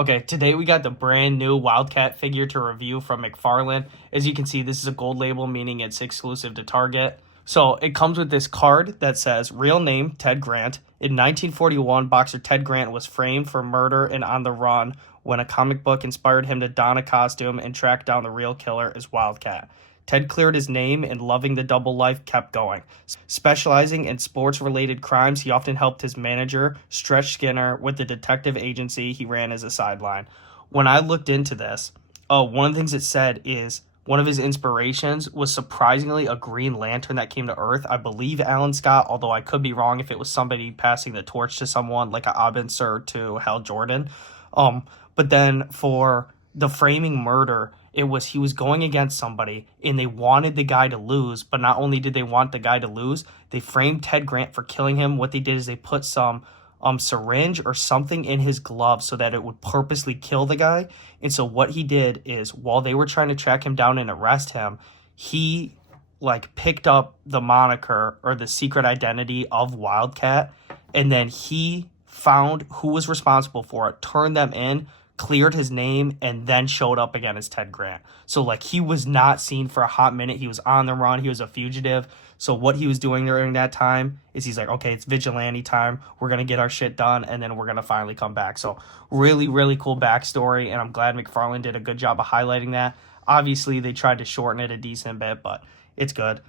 Okay, today we got the brand new Wildcat figure to review from McFarlane. As you can see, this is a gold label, meaning it's exclusive to Target. So it comes with this card that says, real name, Ted Grant. In 1941, boxer Ted Grant was framed for murder and on the run when a comic book inspired him to don a costume and track down the real killer as Wildcat. Ted cleared his name and loving the double life kept going. Specializing in sports-related crimes, he often helped his manager, Stretch Skinner, with the detective agency he ran as a sideline. When I looked into this, one of the things it said is one of his inspirations was surprisingly a Green Lantern that came to Earth. I believe Alan Scott, although I could be wrong if it was somebody passing the torch to someone like a Abin Sur to Hal Jordan. But then for the framing murder, he was going against somebody and they wanted the guy to lose, but not only did they want the guy to lose, they framed Ted Grant for killing him. What they did is they put some syringe or something in his glove so that it would purposely kill the guy. And so what he did is while they were trying to track him down and arrest him, he picked up the moniker or the secret identity of Wildcat, and then he found who was responsible for it, turned them in, cleared his name, and then showed up again as Ted Grant. So he was not seen for a hot minute. He was on the run. He was a fugitive. So what he was doing during that time is he's like, okay, it's vigilante time. We're going to get our shit done, and then we're going to finally come back. So really, really cool backstory, and I'm glad McFarlane did a good job of highlighting that. Obviously, they tried to shorten it a decent bit, but it's good.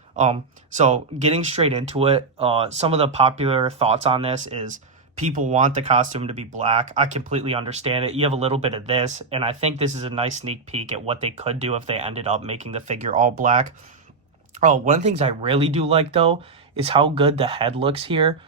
So getting straight into it, some of the popular thoughts on this is people want the costume to be black. I completely understand it. You have a little bit of this, and I think this is a nice sneak peek at what they could do if they ended up making the figure all black. One of the things I really do like, though, is how good the head looks here.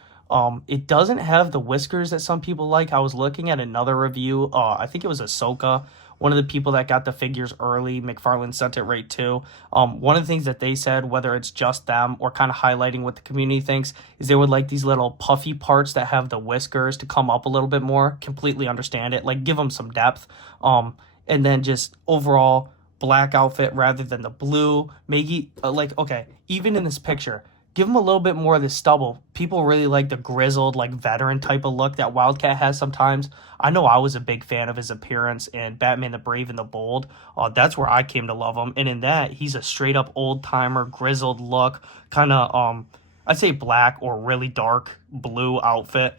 It doesn't have the whiskers that some people like. I was looking at another review. I think it was Ahsoka, one of the people that got the figures early. McFarlane sent it right too. One of the things that they said, whether it's just them or kind of highlighting what the community thinks, is they would like these little puffy parts that have the whiskers to come up a little bit more. Completely understand it. Give them some depth. And then just overall black outfit rather than the blue. Maybe okay, even in this picture, give him a little bit more of the stubble. People really like the grizzled, veteran type of look that Wildcat has sometimes. I know I was a big fan of his appearance in Batman the Brave and the Bold. That's where I came to love him. And in that, he's a straight up old timer, grizzled look, kind of I'd say black or really dark blue outfit.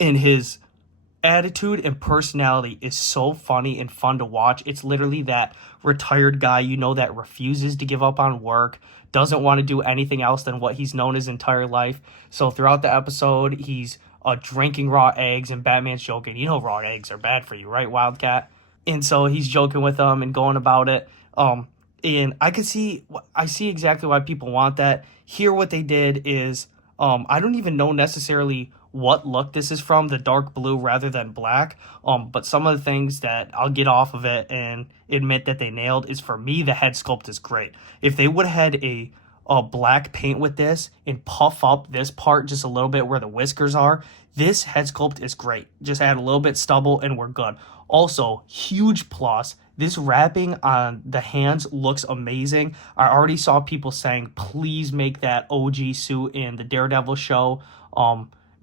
And his attitude and personality is so funny and fun to watch. It's literally that retired guy, that refuses to give up on work, doesn't want to do anything else than what he's known his entire life. So throughout the episode, he's drinking raw eggs, and Batman's joking, raw eggs are bad for you, right, Wildcat? And so he's joking with them and going about it. And I see exactly why people want that. Here, what they did is, I don't even know necessarily what look this is from, the dark blue rather than black. But some of the things that I'll get off of it and admit that they nailed is, for me, the head sculpt is great. If they would have had a black paint with this and puff up this part just a little bit where the whiskers are, this head sculpt is great. Just add a little bit stubble and we're good. Also, huge plus, this wrapping on the hands looks amazing. I already saw people saying, please make that OG suit in the Daredevil show.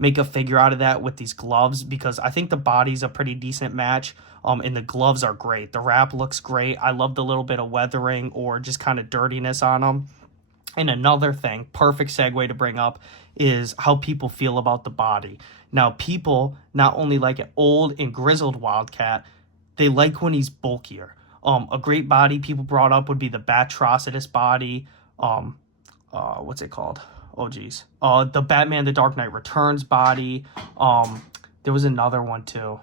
Make a figure out of that with these gloves, because I think the body's a pretty decent match, and the gloves are great. The wrap looks great. I love the little bit of weathering or just kind of dirtiness on them. And another thing, perfect segue to bring up, is how people feel about the body. Now, people not only like an old and grizzled Wildcat, they like when he's bulkier. A great body people brought up would be the Batrocidus body. What's it called? Oh, geez. The Batman The Dark Knight Returns body. There was another one, too.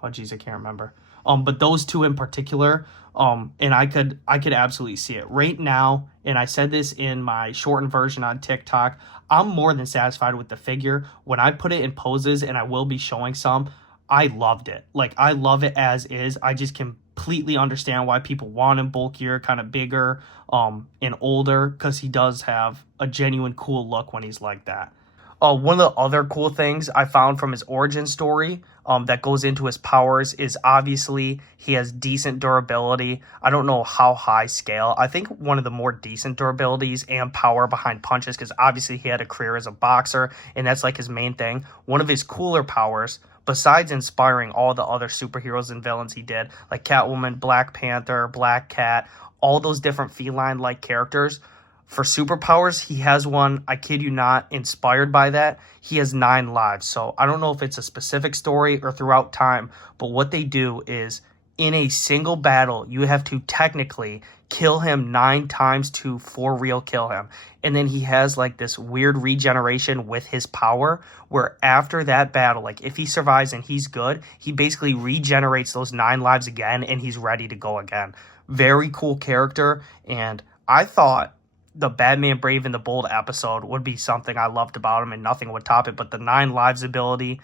Oh, geez, I can't remember. But those two in particular, and I could absolutely see it. Right now, and I said this in my shortened version on TikTok, I'm more than satisfied with the figure. When I put it in poses, and I will be showing some, I loved it. I love it as is. I just completely understand why people want him bulkier, kind of bigger, and older, because he does have a genuine cool look when he's like that. One of the other cool things I found from his origin story that goes into his powers is obviously he has decent durability. I don't know how high scale. I think one of the more decent durabilities and power behind punches, because obviously he had a career as a boxer, and that's his main thing. One of his cooler powers, besides inspiring all the other superheroes and villains he did, like Catwoman, Black Panther, Black Cat, all those different feline-like characters, for superpowers, he has one, I kid you not, inspired by that. He has 9 lives. So I don't know if it's a specific story or throughout time, but what they do is in a single battle, you have to technically kill him 9 times to for real kill him. And then he has like this weird regeneration with his power where after that battle, like if he survives and he's good, he basically regenerates those 9 lives again and he's ready to go again. Very cool character. And I thought the Batman Brave and the Bold episode would be something I loved about him and nothing would top it. But the 9 lives ability,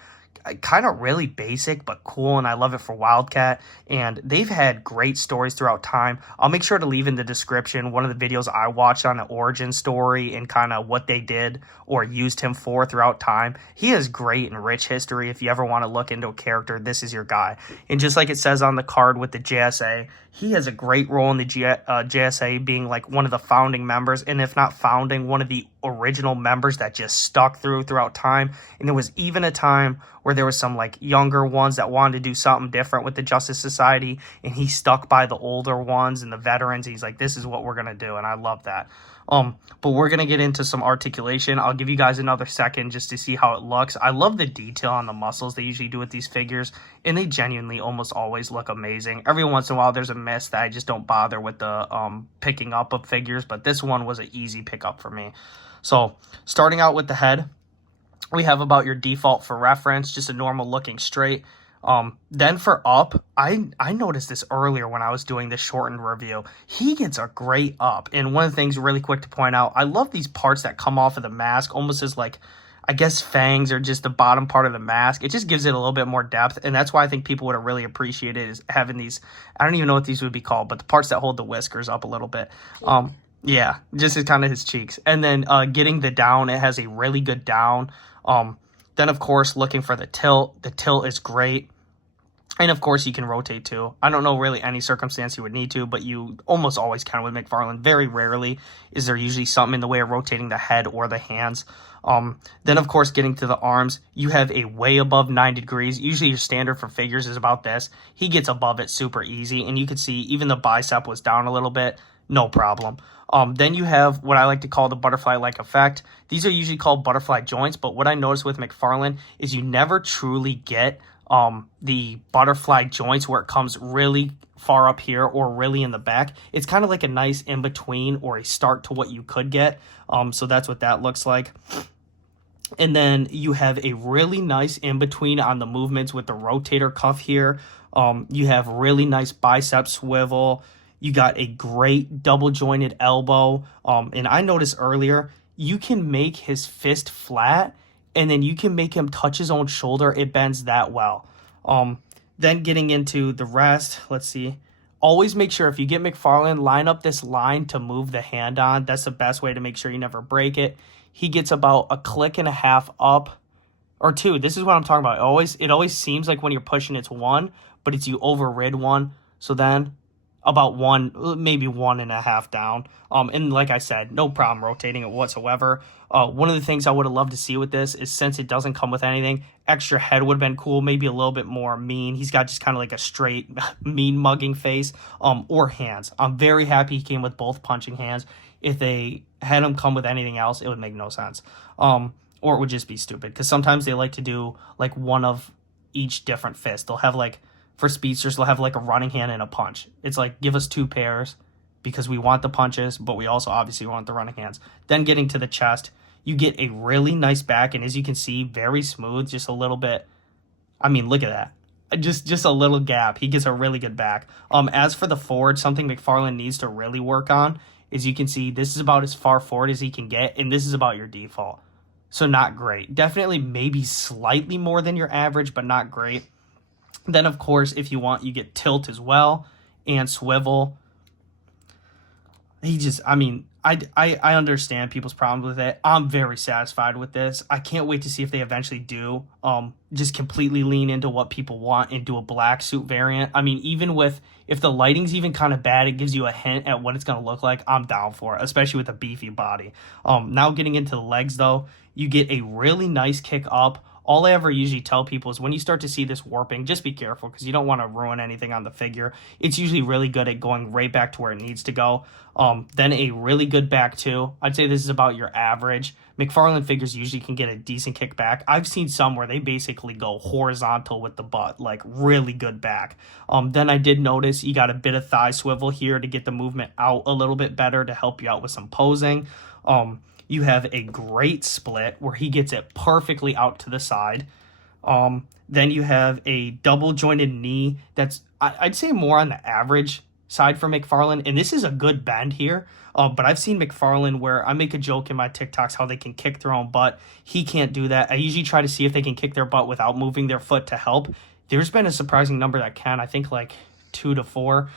kind of really basic but cool, and I love it for Wildcat. And they've had great stories throughout time. I'll make sure to leave in the description one of the videos I watched on the origin story and kind of what they did or used him for throughout time. He has great and rich history. If you ever want to look into a character, this is your guy. And just like it says on the card with the JSA, he has a great role in the JSA, being like one of the founding members, and if not founding, one of the original members that just stuck throughout time. And there was even a time where there was some like younger ones that wanted to do something different with the Justice Society, and he stuck by the older ones and the veterans. He's like, this is what we're gonna do, and I love that. But we're gonna get into some articulation. I'll give you guys another second just to see how it looks. I love the detail on the muscles they usually do with these figures, and they genuinely almost always look amazing. Every once in a while there's a miss that I just don't bother with the picking up of figures, but this one was an easy pickup for me. So starting out with the head, we have about your default for reference, just a normal looking straight. Then for up, I noticed this earlier when I was doing this shortened review. He gets a great up. And one of the things really quick to point out, I love these parts that come off of the mask, almost as like, I guess fangs or just the bottom part of the mask. It just gives it a little bit more depth. And that's why I think people would have really appreciated is having these, I don't even know what these would be called, but the parts that hold the whiskers up a little bit. Yeah, just as kind of his cheeks. And then getting the down, it has a really good down. Then, of course, looking for the tilt. The tilt is great. And, of course, you can rotate, too. I don't know really any circumstance you would need to, but you almost always can with McFarlane. Very rarely is there usually something in the way of rotating the head or the hands. Then, of course, getting to the arms, you have a way above 90 degrees. Usually your standard for figures is about this. He gets above it super easy. And you can see even the bicep was down a little bit. No problem. Then you have what I like to call the butterfly-like effect. These are usually called butterfly joints, but what I noticed with McFarlane is you never truly get the butterfly joints where it comes really far up here or really in the back. It's kind of like a nice in-between or a start to what you could get. So that's what that looks like. And then you have a really nice in-between on the movements with the rotator cuff here. You have really nice bicep swivel. You got a great double jointed elbow. And I noticed earlier, you can make his fist flat and then you can make him touch his own shoulder. It bends that well. Then getting into the rest, let's see. Always make sure if you get McFarlane, line up this line to move the hand on. That's the best way to make sure you never break it. He gets about a click and a half up or 2. This is what I'm talking about. It always seems like when you're pushing it's 1, but it's you overrid 1. So then about 1, maybe 1.5 down. And like I said, no problem rotating it whatsoever. One of the things I would have loved to see with this is since it doesn't come with anything, extra head would have been cool, maybe a little bit more mean. He's got just kind of like a straight mean mugging face, or hands. I'm very happy he came with both punching hands. If they had him come with anything else, it would make no sense. Or it would just be stupid because sometimes they like to do like one of each different fist. They'll have like, for speedsters, they'll have like a running hand and a punch. It's like, give us 2 pairs because we want the punches, but we also obviously want the running hands. Then getting to the chest, you get a really nice back, and as you can see, very smooth, just a little bit. I mean, look at that. Just a little gap. He gets a really good back. As for the forward, something McFarlane needs to really work on is you can see this is about as far forward as he can get, and this is about your default. So not great. Definitely maybe slightly more than your average, but not great. Then, of course, if you want, you get tilt as well and swivel. I understand people's problems with it. I'm very satisfied with this. I can't wait to see if they eventually do just completely lean into what people want and do a black suit variant. I mean, even with, if the lighting's even kind of bad, it gives you a hint at what it's going to look like. I'm down for it, especially with a beefy body. Now getting into the legs, though, you get a really nice kick up All I ever usually tell people is when you start to see this warping, just be careful because you don't want to ruin anything on the figure. It's usually really good at going right back to where it needs to go. Then a really good back too. I'd say this is about your average. McFarlane figures usually can get a decent kick back. I've seen some where they basically go horizontal with the butt, like really good back. Then I did notice you got a bit of thigh swivel here to get the movement out a little bit better to help you out with some posing. You have a great split where he gets it perfectly out to the side. Then you have a double jointed knee that's, I'd say, more on the average side for McFarlane, and this is a good bend here. But I've seen McFarlane where I make a joke in my TikToks how they can kick their own butt. He can't do that. I usually try to see if they can kick their butt without moving their foot to help. There's been a surprising number that can, I think like 2 to 4.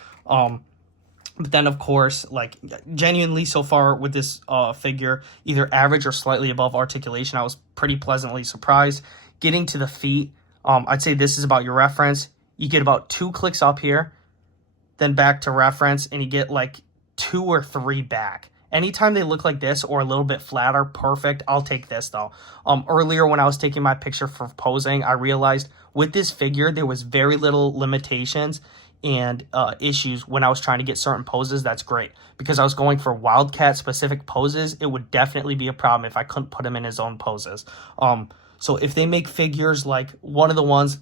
But then, of course, like genuinely so far with this figure, either average or slightly above articulation, I was pretty pleasantly surprised. Getting to the feet, I'd say this is about your reference. You get about 2 clicks up here, then back to reference, and you get like 2 or 3 back. Anytime they look like this or a little bit flatter, perfect. I'll take this though. Earlier when I was taking my picture for posing, I realized with this figure, there was very little limitations and issues when I was trying to get certain poses. That's great because I was going for Wildcat specific poses. It would definitely be a problem if I couldn't put him in his own poses. So if they make figures like one of the ones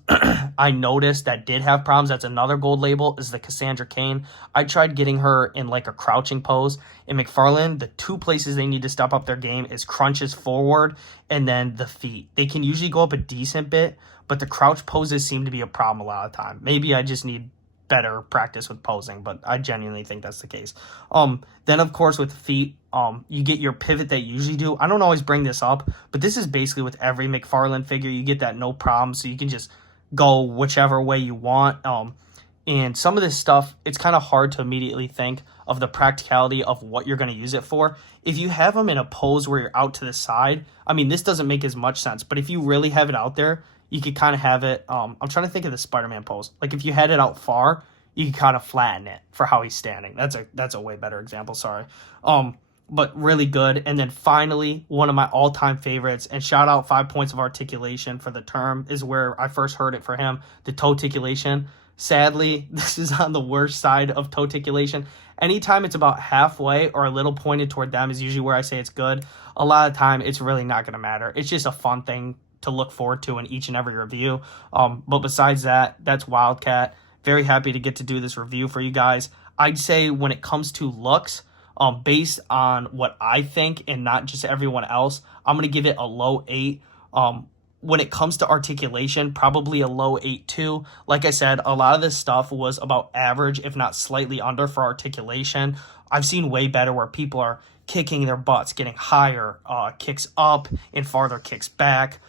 I noticed that did have problems, that's another gold label, is the Cassandra Cain. I tried getting her in like a crouching pose. In McFarlane, the 2 places they need to step up their game is crunches forward and then the feet. They can usually go up a decent bit, but the crouch poses seem to be a problem a lot of time. Maybe I just need better practice with posing, but I genuinely think that's the case. Then of course with feet, you get your pivot that you usually do. I don't always bring this up, but this is basically with every McFarlane figure. You get that no problem, so you can just go whichever way you want. And some of this stuff, it's kind of hard to immediately think of the practicality of what you're going to use it for. If you have them in a pose where you're out to the side, I mean, this doesn't make as much sense, but if you really have it out there, you could kind of have it, I'm trying to think of the Spider-Man pose. Like if you had it out far, you could kind of flatten it for how he's standing. That's a way better example, sorry. But really good. And then finally, one of my all-time favorites, and shout out 5 points of articulation for the term, is where I first heard it for him, the toe articulation. Sadly, this is on the worst side of toe articulation. Anytime it's about halfway or a little pointed toward them is usually where I say it's good. A lot of time, it's really not going to matter. It's just a fun thing to look forward to in each and every review. But besides that, that's Wildcat. Very happy to get to do this review for you guys. I'd say when it comes to looks, based on what I think and not just everyone else, I'm going to give it a low 8. When it comes to articulation, probably a low 8 too. Like I said, a lot of this stuff was about average, if not slightly under for articulation. I've seen way better where people are kicking their butts, getting higher kicks up and farther kicks back.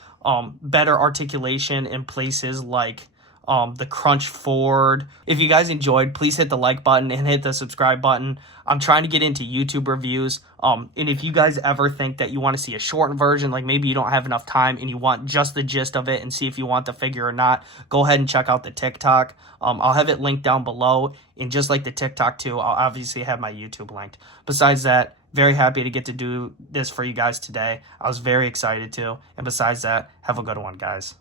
Better articulation in places like the crunch forward. If you guys enjoyed, please hit the like button and hit the subscribe button. I'm trying to get into YouTube reviews. And if you guys ever think that you want to see a shortened version, like maybe you don't have enough time and you want just the gist of it and see if you want the figure or not, go ahead and check out the TikTok. I'll have it linked down below. And just like the TikTok too, I'll obviously have my YouTube linked. Besides that, very happy to get to do this for you guys today. I was very excited to. And besides that, have a good one, guys.